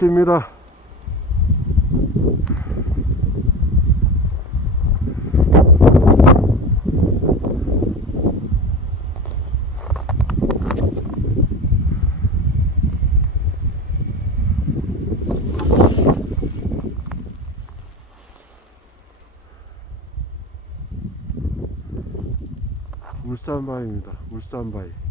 멋집니다. 울산바위입니다. 울산바위.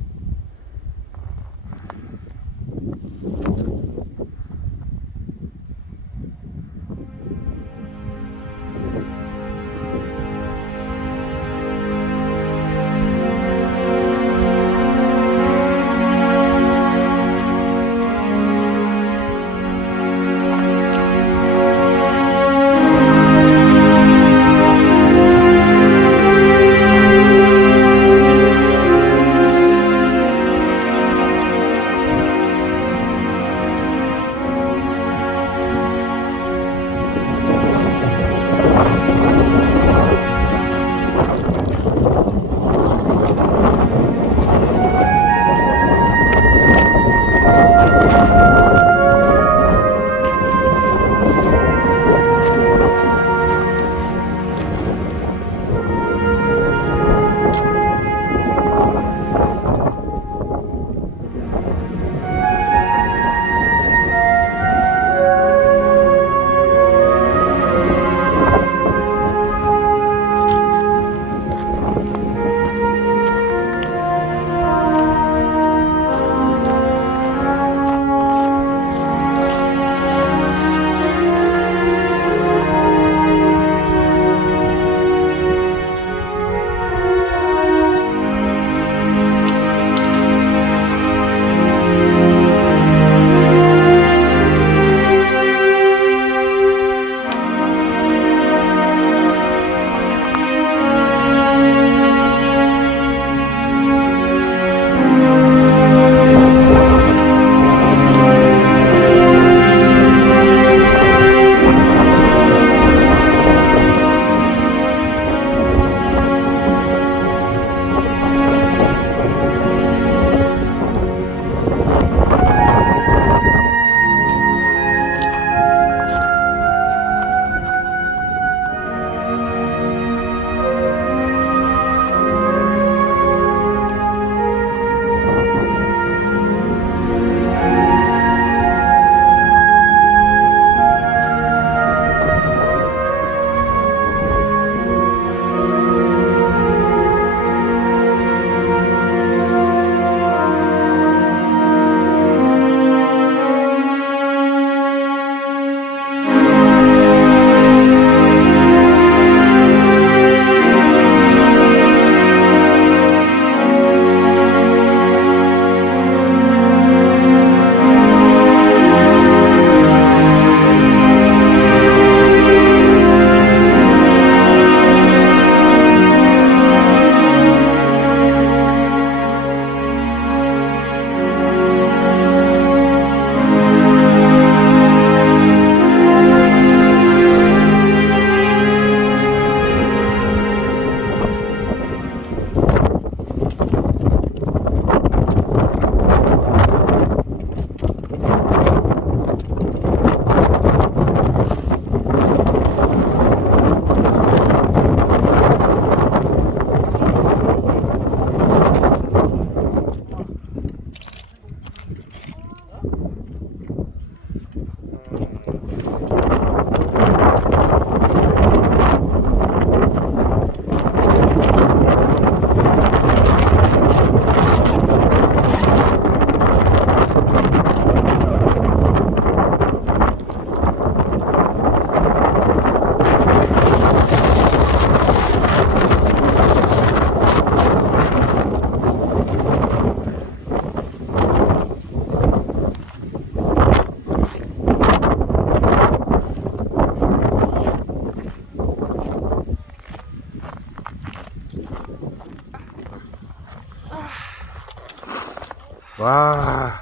와.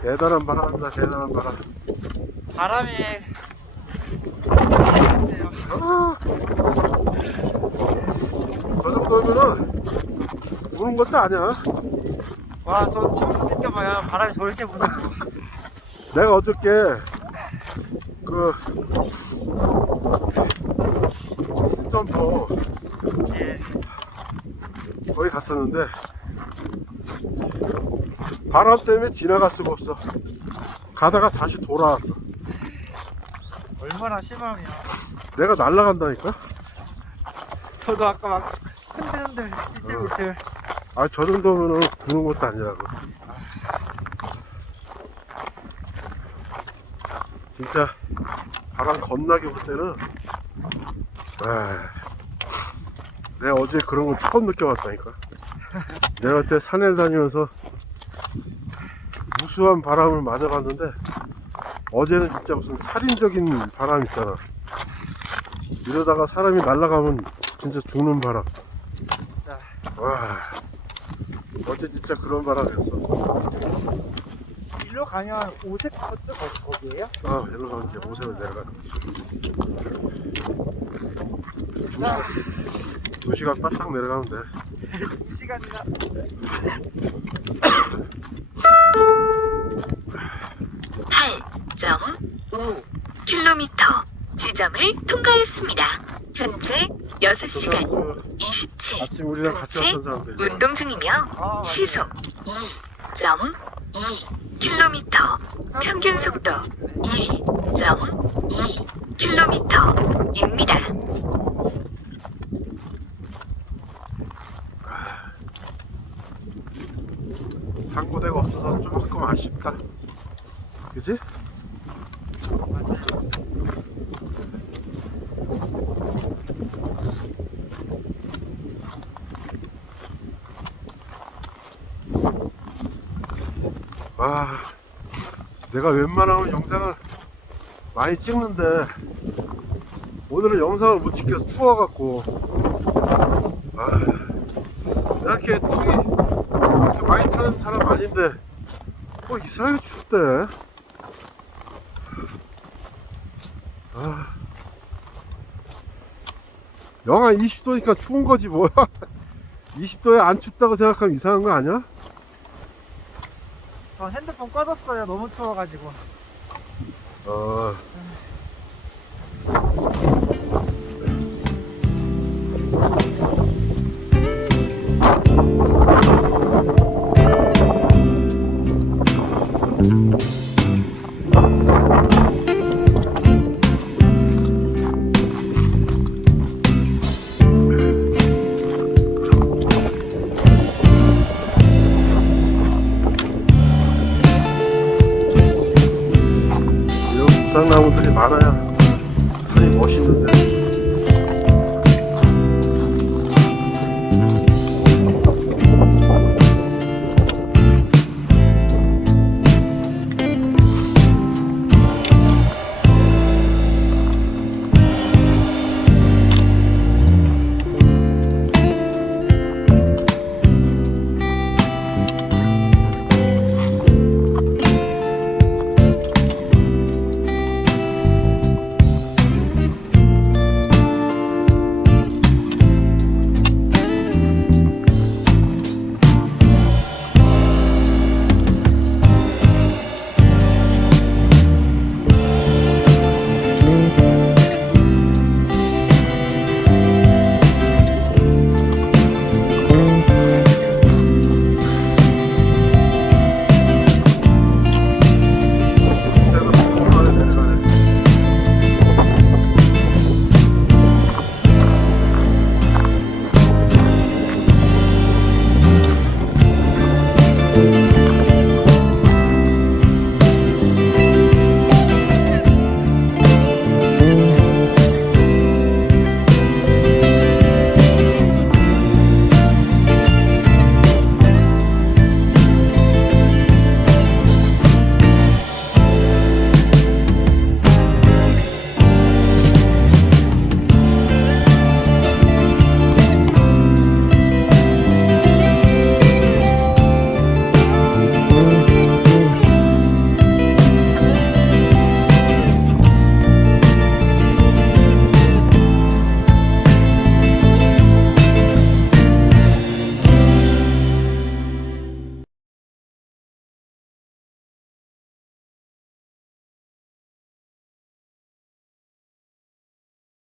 대단한 바람입니다 대단한 바람. 바람이 아, 저 정도면은 부는 것도 아니야. 와저 처음 느껴봐요. 바람이 저렇게 부는 거. 내가 어저께 그 신점포 예. 거기 갔었는데 바람 때문에 지나갈 수가 없어. 가다가 다시 돌아왔어. 얼마나 심하면 내가 날아간다니까? 저도 아까 막 흔들흔들 비틀비틀 아, 저 정도면은 구는 것도 아니라고. 진짜 바람 겁나게 불 때는, 아, 내가 어제 그런 걸 처음 느껴봤다니까. 내가 그때 산에 다니면서 무수한 바람을 맞아봤는데, 어제는 진짜 무슨 살인적인 바람 있잖아. 이러다가 사람이 날아가면 진짜 죽는 바람. 자 와, 어제 진짜 그런 바람이었어. 일로 가면 오색 버스 거, 거기에요? 아, 일로 가면 이제 오세로 내려가는 거지. 자두 시간 바짝 내려가면 돼. 두 시간이나 8.5 킬로미터 지점을 통과했습니다. 현재 6시간 그27 아침 우리랑 같이 분째 왔던 사람들. 운동 중이며 아, 시속 2.2 킬로미터 평균 속도 1.2 킬로미터입니다. 상고대가 없어서 조금 아쉽다. 그지? 아, 내가 웬만하면 영상을 많이 찍는데 오늘은 영상을 못 찍겠어 추워갖고 아, 이렇게 추위 이렇게 많이 타는 사람 아닌데 뭐 이상하게 춥대 아, 영하 20도니까 추운 거지 뭐야 20도에 안 춥다고 생각하면 이상한 거 아니야? 저 핸드폰 꺼졌어요. 너무 추워가지고. 어. 이